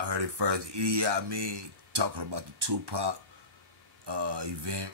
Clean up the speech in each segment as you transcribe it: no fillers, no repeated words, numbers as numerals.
I heard it first. I mean, talking about the Tupac event.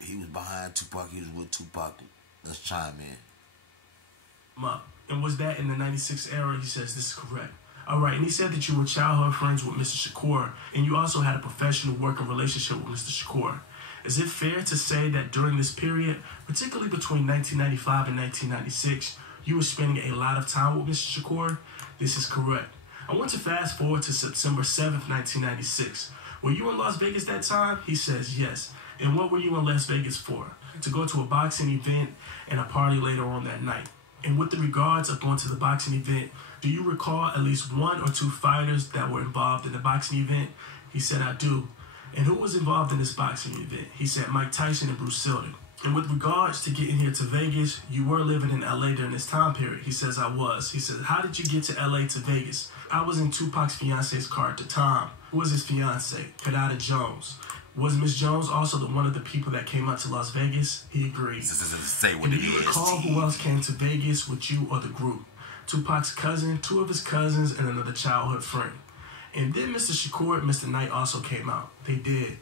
He was behind Tupac. He was with Tupac. Let's chime in. And was that in the 96 era? He says this is correct. All right, and he said that you were childhood friends with Mr. Shakur, and you also had a professional working relationship with Mr. Shakur. Is it fair to say that during this period, particularly between 1995 and 1996, you were spending a lot of time with Mr. Shakur? This is correct. I want to fast forward to September 7th, 1996. Were you in Las Vegas that time? He says yes. And what were you in Las Vegas for? To go to a boxing event and a party later on that night. And with the regards of going to the boxing event, do you recall at least one or two fighters that were involved in the boxing event? He said, I do. And who was involved in this boxing event? He said Mike Tyson and Bruce Seldon. And with regards to getting here to Vegas, you were living in LA during this time period. He says, I was. He says, how did you get to LA to Vegas? I was in Tupac's fiance's car at the time. Who was his fiance? Kadada Jones. Was Miss Jones also one of the people that came out to Las Vegas? He agreed. Say what and it do you is. recall who else came to Vegas with you or the group? Tupac's cousin, two of his cousins, and another childhood friend. And then Mr. Shakur and Mr. Knight also came out. They did.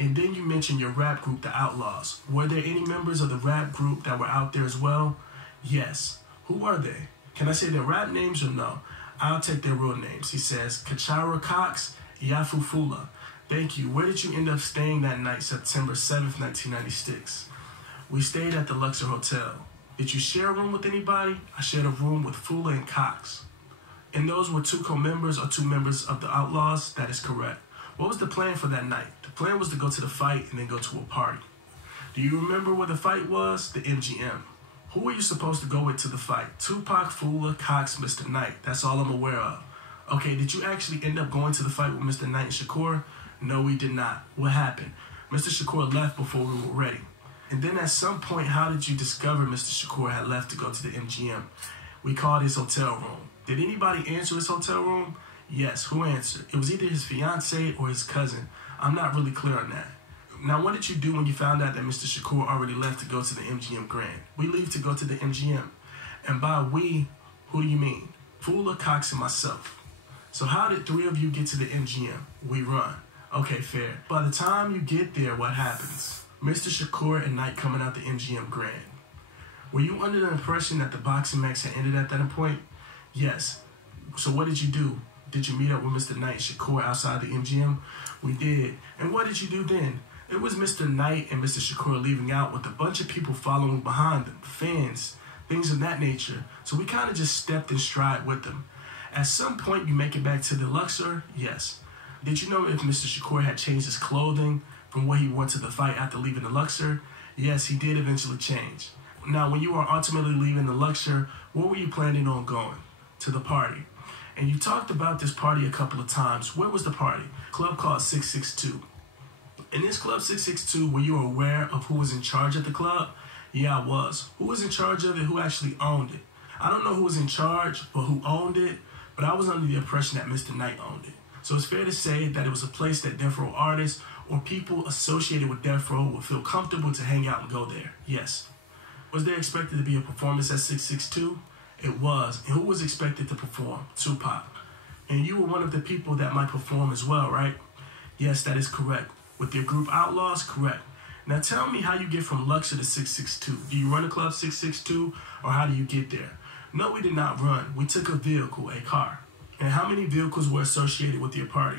And then you mentioned your rap group, The Outlaws. Were there any members of the rap group that were out there as well? Yes. Who were they? Can I say their rap names or no? I'll take their real names. He says, Kachara Cox, Yafu Fula. Thank you. Where did you end up staying that night, September 7th, 1996? We stayed at the Luxor Hotel. Did you share a room with anybody? I shared a room with Fula and Cox. And those were two co-members or two members of the Outlaws? That is correct. What was the plan for that night? The plan was to go to the fight and then go to a party. Do you remember where the fight was? The MGM. Who were you supposed to go with to the fight? Tupac, Fula, Cox, Mr. Knight. That's all I'm aware of. Okay, did you actually end up going to the fight with Mr. Knight and Shakur? No, we did not. What happened? Mr. Shakur left before we were ready. And then at some point, how did you discover Mr. Shakur had left to go to the MGM? We called his hotel room. Did anybody answer his hotel room? Yes. Who answered? It was either his fiance or his cousin. I'm not really clear on that. Now, what did you do when you found out that Mr. Shakur already left to go to the MGM Grand? We leave to go to the MGM. And by we, who do you mean? Fula, Cox, and myself. So how did three of you get to the MGM? We run. Okay, fair. By the time you get there, what happens? Mr. Shakur and Knight coming out the MGM Grand. Were you under the impression that the boxing match had ended at that point? Yes. So what did you do? Did you meet up with Mr. Knight and Shakur outside the MGM? We did. And what did you do then? It was Mr. Knight and Mr. Shakur leaving out with a bunch of people following behind them, fans, things of that nature. So we kind of just stepped in stride with them. At some point, you make it back to the Luxor? Yes. Did you know if Mr. Shakur had changed his clothing from where he went to the fight after leaving the Luxor? Yes, he did eventually change. Now, when you were ultimately leaving the Luxor, where were you planning on going? To the party. And you talked about this party a couple of times. Where was the party? Club called 662. In this Club 662, were you aware of who was in charge of the club? Yeah, I was. Who was in charge of it? Who actually owned it? I don't know who was in charge or who owned it, but I was under the impression that Mr. Knight owned it. So it's fair to say that it was a place that Death Row artists or people associated with Death Row would feel comfortable to hang out and go there. Yes. Was there expected to be a performance at 662? It was. And who was expected to perform? Tupac. And you were one of the people that might perform as well, right? Yes, that is correct. With your group Outlaws? Correct. Now tell me how you get from Luxor to 662. Do you run a Club 662 or how do you get there? No, we did not run. We took a vehicle, a car. And how many vehicles were associated with your party?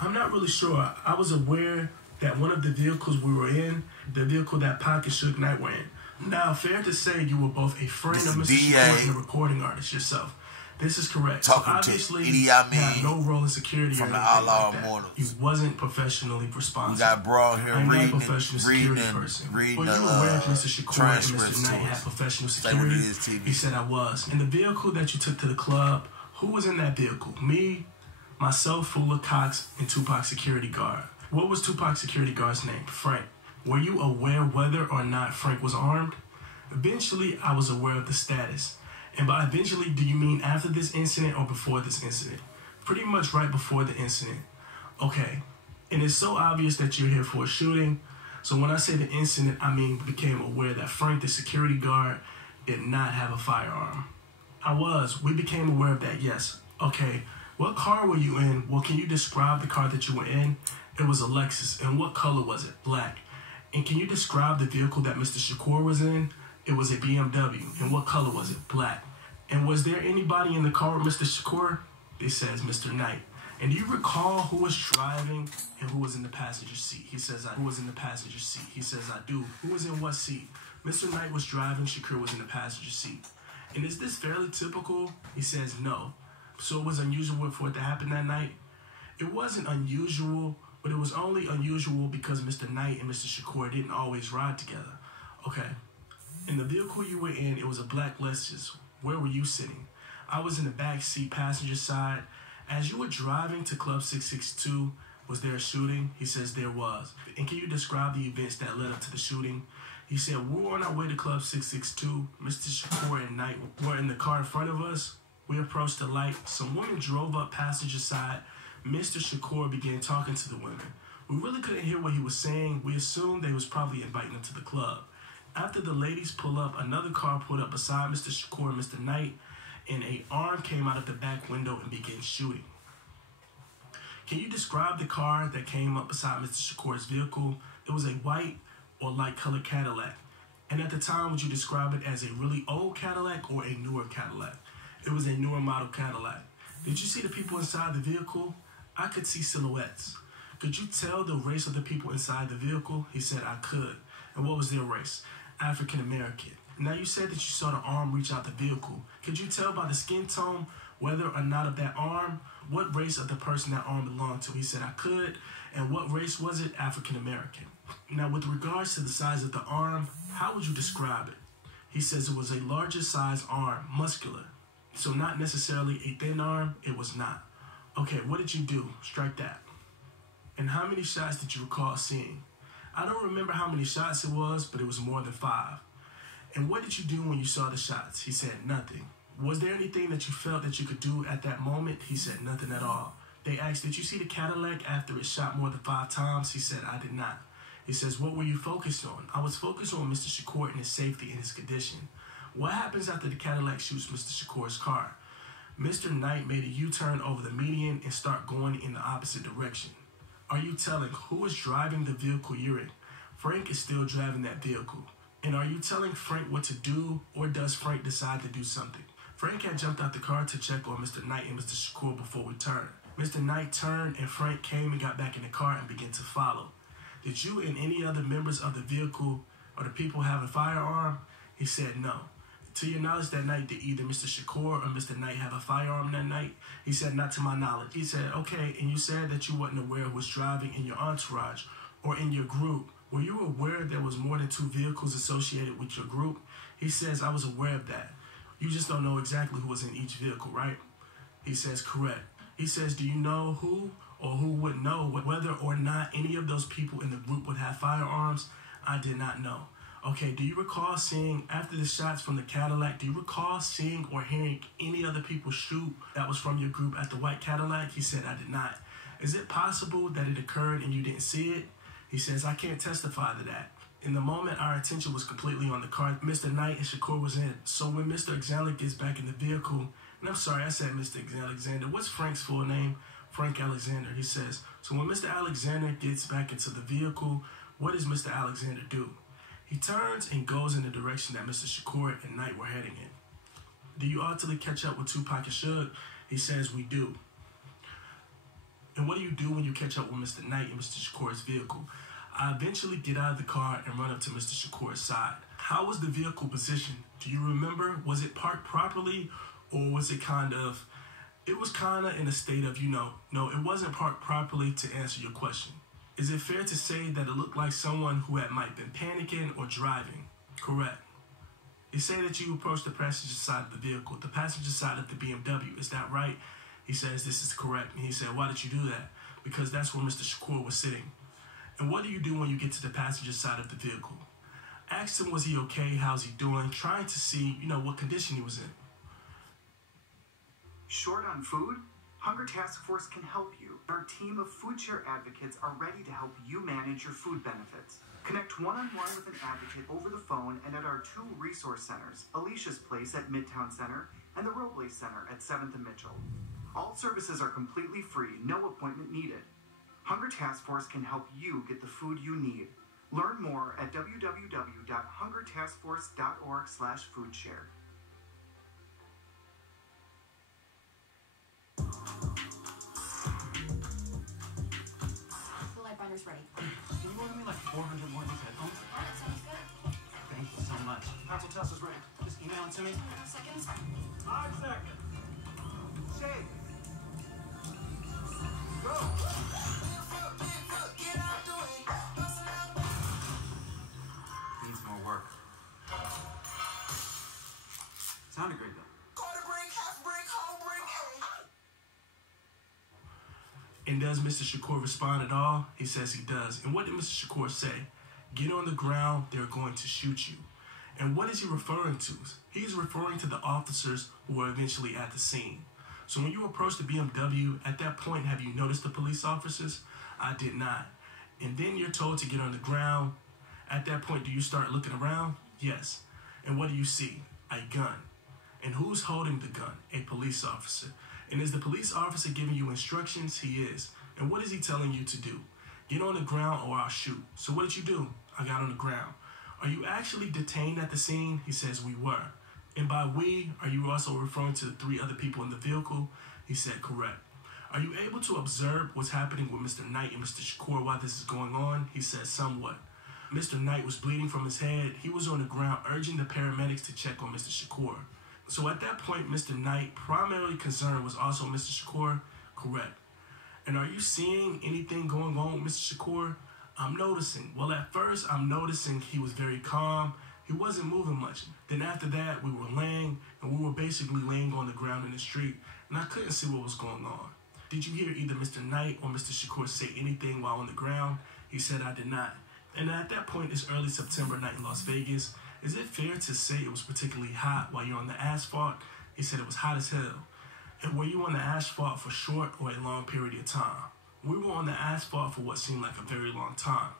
I'm not really sure. I was aware that one of the vehicles we were in, the vehicle that Pac and Suge Knight were in. Now, fair to say you were both a friend of Mr. Shakur and a recording artist yourself. This is correct. Talking so obviously, to you had no role in security from or the anything Outlaw like that. Immortals. You wasn't professionally responsible. We got brought here I'm reading not a professional security person. Were you aware if Mr. Shakur and Mr. Knight had professional security? He said I was. In the vehicle that you took to the club, who was in that vehicle? Me, myself, Fula, Cox, and Tupac's security guard. What was Tupac's security guard's name? Frank. Were you aware whether or not Frank was armed? Eventually, I was aware of the status. And by eventually, do you mean after this incident or before this incident? Pretty much right before the incident. Okay. And it's so obvious that you're here for a shooting. So when I say the incident, I mean became aware that Frank, the security guard, did not have a firearm. I was. We became aware of that, yes. Okay. What car were you in? Well, can you describe the car that you were in? It was a Lexus. And what color was it? Black. And can you describe the vehicle that Mr. Shakur was in? It was a BMW. And what color was it? Black. And was there anybody in the car with Mr. Shakur? It says Mr. Knight. And do you recall who was driving and who was in the passenger seat? He says, who was in the passenger seat? He says, I do. Who was in what seat? Mr. Knight was driving, Shakur was in the passenger seat. And is this fairly typical? He says, no. So it was unusual for it to happen that night? It wasn't unusual, but it was only unusual because Mr. Knight and Mr. Shakur didn't always ride together. Okay. In the vehicle you were in, it was a black Lexus. Where were you sitting? I was in the back seat, passenger side. As you were driving to Club 662, was there a shooting? He says there was. And can you describe the events that led up to the shooting? He said, we were on our way to Club 662. Mr. Shakur and Knight were in the car in front of us. We approached the light. Some women drove up passenger side. Mr. Shakur began talking to the women. We really couldn't hear what he was saying. We assumed they was probably inviting them to the club. After the ladies pull up, another car pulled up beside Mr. Shakur and Mr. Knight, and an arm came out of the back window and began shooting. Can you describe the car that came up beside Mr. Shakur's vehicle? It was a white or light colored Cadillac. And at the time, would you describe it as a really old Cadillac or a newer Cadillac? It was a newer model Cadillac. Did you see the people inside the vehicle? I could see silhouettes. Could you tell the race of the people inside the vehicle? He said, I could. And what was their race? African American. Now you said that you saw the arm reach out the vehicle. Could you tell by the skin tone whether or not of that arm, what race of the person that arm belonged to? He said, I could. And what race was it? African American. Now with regards to the size of the arm, how would you describe it? He says it was a larger size arm, muscular. So not necessarily a thin arm, it was not. Okay, what did you do? Strike that. And how many shots did you recall seeing? I don't remember how many shots it was, but it was more than 5. And what did you do when you saw the shots? He said, nothing. Was there anything that you felt that you could do at that moment? He said, nothing at all. They asked, did you see the Cadillac after it shot more than 5 times? He said, I did not. He says, what were you focused on? I was focused on Mr. Shakur and his safety and his condition. What happens after the Cadillac shoots Mr. Shakur's car? Mr. Knight made a U-turn over the median and start going in the opposite direction. Are you telling who is driving the vehicle you're in? Frank is still driving that vehicle. And are you telling Frank what to do, or does Frank decide to do something? Frank had jumped out the car to check on Mr. Knight and Mr. Shakur before we turned. Mr. Knight turned and Frank came and got back in the car and began to follow. Did you and any other members of the vehicle or the people have a firearm? He said no. To your knowledge, that night, did either Mr. Shakur or Mr. Knight have a firearm that night? He said, not to my knowledge. He said, okay, and you said that you wasn't aware who was driving in your entourage or in your group. Were you aware there was more than 2 vehicles associated with your group? He says, I was aware of that. You just don't know exactly who was in each vehicle, right? He says, correct. He says, do you know who or who would know whether or not any of those people in the group would have firearms? I did not know. Okay, do you recall seeing, after the shots from the Cadillac, do you recall seeing or hearing any other people shoot that was from your group at the white Cadillac? He said, I did not. Is it possible that it occurred and you didn't see it? He says, I can't testify to that. In the moment, our attention was completely on the car Mr. Knight and Shakur was in. So when Mr. Alexander gets back in the vehicle, and I'm sorry, I said Mr. Alexander. What's Frank's full name? Frank Alexander. He says, so when Mr. Alexander gets back into the vehicle, what does Mr. Alexander do? He turns and goes in the direction that Mr. Shakur and Knight were heading in. Do you ultimately catch up with Tupac and Suge? He says, we do. And what do you do when you catch up with Mr. Knight and Mr. Shakur's vehicle? I eventually get out of the car and run up to Mr. Shakur's side. How was the vehicle positioned? Do you remember? Was it parked properly, or was it it was kind of in a state of, no, it wasn't parked properly, to answer your question. Is it fair to say that it looked like someone who might have been panicking or driving? Correct. You say that you approached the passenger side of the vehicle, the passenger side of the BMW. Is that right? He says, this is correct. And he said, why did you do that? Because that's where Mr. Shakur was sitting. And what do you do when you get to the passenger side of the vehicle? Asked him, was he okay? How's he doing? Trying to see, what condition he was in. Short on food? Hunger Task Force can help you. Our team of food share advocates are ready to help you manage your food benefits. Connect one-on-one with an advocate over the phone and at our 2 resource centers, Alicia's Place at Midtown Center and the Robles Center at 7th and Mitchell. All services are completely free, no appointment needed. Hunger Task Force can help you get the food you need. Learn more at www.hungertaskforce.org/foodshare. The light binder's ready. Can you order me like 400 more of these headphones? Alright, sounds good. Thank you so much. Pencil test is ready. Just email it to me. 2 seconds. 5 seconds. Shake. Go. Needs more work. Sounded great though. And does Mr. Shakur respond at all? He says he does. And what did Mr. Shakur say? Get on the ground, they're going to shoot you. And what is he referring to? He's referring to the officers who were eventually at the scene. So when you approach the BMW, at that point, have you noticed the police officers? I did not. And then you're told to get on the ground. At that point, do you start looking around? Yes. And what do you see? A gun. And who's holding the gun? A police officer. And is the police officer giving you instructions? He is. And what is he telling you to do? Get on the ground or I'll shoot. So what did you do? I got on the ground. Are you actually detained at the scene? He says we were. And by we, are you also referring to the 3 other people in the vehicle? He said correct. Are you able to observe what's happening with Mr. Knight and Mr. Shakur while this is going on? He said somewhat. Mr. Knight was bleeding from his head. He was on the ground urging the paramedics to check on Mr. Shakur. So at that point, Mr. Knight, primarily concerned was also Mr. Shakur? Correct. And are you seeing anything going on with Mr. Shakur? I'm noticing. Well, at first, I'm noticing he was very calm. He wasn't moving much. Then after that, we were laying, and we were basically laying on the ground in the street, and I couldn't see what was going on. Did you hear either Mr. Knight or Mr. Shakur say anything while on the ground? He said I did not. And at that point, it's early September night in Las Vegas. Is it fair to say it was particularly hot while you're on the asphalt? He said it was hot as hell. And were you on the asphalt for short or a long period of time? We were on the asphalt for what seemed like a very long time.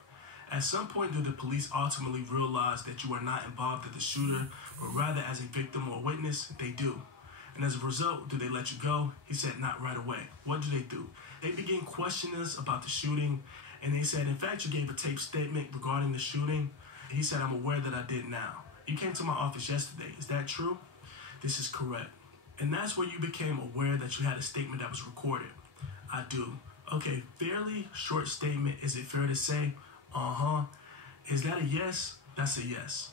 At some point, do the police ultimately realize that you are not involved as the shooter, but rather as a victim or witness? They do. And as a result, do they let you go? He said not right away. What do? They begin questioning us about the shooting, and they said, in fact, you gave a taped statement regarding the shooting. He said, I'm aware that I did now. You came to my office yesterday. Is that true? This is correct. And that's where you became aware that you had a statement that was recorded. I do. Okay, fairly short statement. Is it fair to say? Uh-huh. Is that a yes? That's a yes.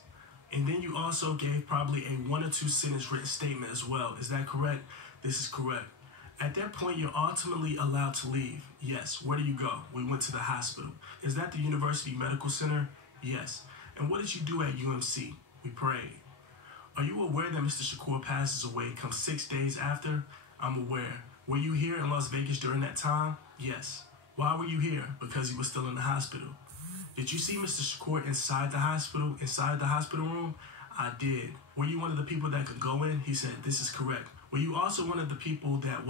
And then you also gave probably a 1 or 2 sentence written statement as well. Is that correct? This is correct. At that point, you're ultimately allowed to leave. Yes. Where do you go? We went to the hospital. Is that the University Medical Center? Yes. And what did you do at UMC? We prayed. Are you aware that Mr. Shakur passes away come 6 days after? I'm aware. Were you here in Las Vegas during that time? Yes. Why were you here? Because he was still in the hospital. Did you see Mr. Shakur inside the hospital room? I did. Were you one of the people that could go in? He said, this is correct. Were you also one of the people that,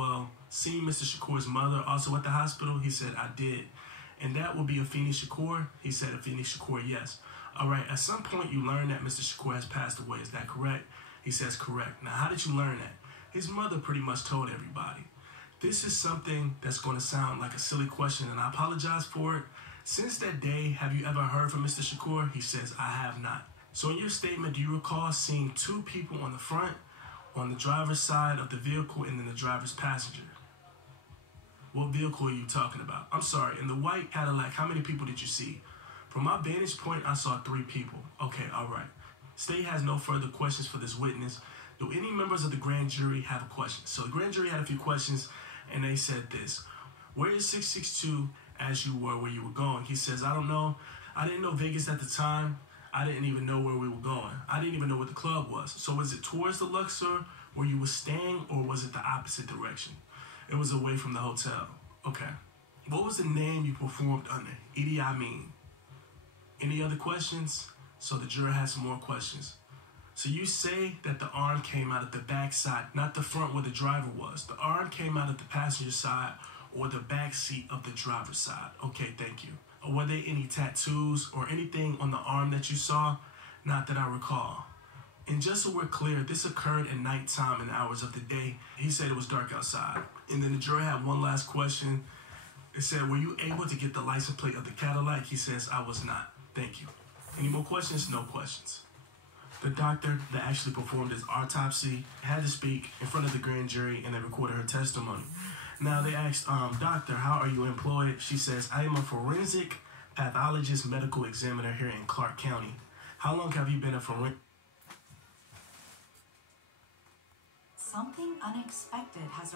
seen Mr. Shakur's mother also at the hospital? He said, I did. And that would be Afeni Shakur? He said, Afeni Shakur, yes. All right, at some point you learned that Mr. Shakur has passed away. Is that correct? He says, correct. Now, how did you learn that? His mother pretty much told everybody. This is something that's going to sound like a silly question, and I apologize for it. Since that day, have you ever heard from Mr. Shakur? He says, I have not. So in your statement, do you recall seeing 2 people on the front, on the driver's side of the vehicle, and then the driver's passenger? What vehicle are you talking about? I'm sorry, in the white Cadillac, how many people did you see? From my vantage point, I saw 3 people. Okay, all right. State has no further questions for this witness. Do any members of the grand jury have a question? So the grand jury had a few questions, and they said this. Where is 662 as you were where you were going? He says, I don't know. I didn't know Vegas at the time. I didn't even know where we were going. I didn't even know what the club was. So was it towards the Luxor where you were staying, or was it the opposite direction? It was away from the hotel. Okay. What was the name you performed under? Idi Amin. Any other questions? So the juror has some more questions. So you say that the arm came out of the back side, not the front where the driver was. The arm came out of the passenger side or the back seat of the driver's side. Okay, thank you. Were there any tattoos or anything on the arm that you saw? Not that I recall. And just so we're clear, this occurred at nighttime and hours of the day. He said it was dark outside. And then the jury had one last question. It said, were you able to get the license plate of the Cadillac? He says, I was not. Thank you. Any more questions? No questions. The doctor that actually performed his autopsy had to speak in front of the grand jury, and they recorded her testimony. Now they asked, doctor, how are you employed? She says, I am a forensic pathologist medical examiner here in Clark County. How long have you been a forensic? Something unexpected has